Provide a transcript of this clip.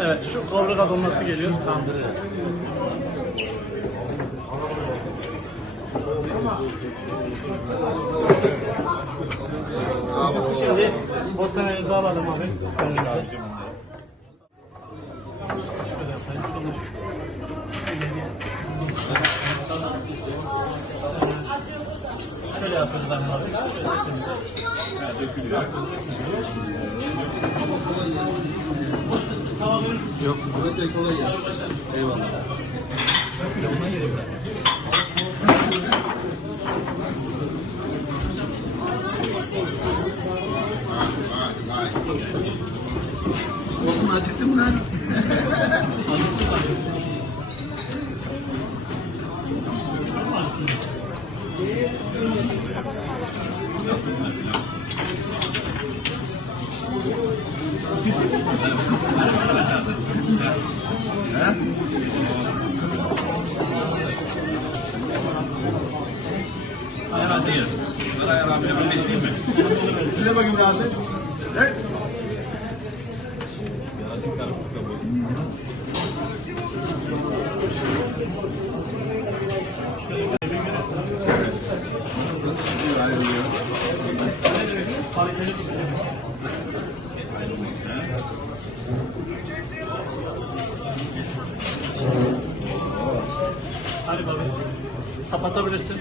Evet şu kavruk dolması geliyor. Tandırı. Şimdi postanenizi alalım abi. Önünüze. Şöyle yapıyoruz abi. Yok. Evet, kolay gelsin. Eyvallah. Oğlum acıktım lan. Herhalde yer. Bana herhalde ben besleyeyim mi? Size bakayım rahat et. Evet. Nasıl Hadi bakalım. Kapatabilirsin.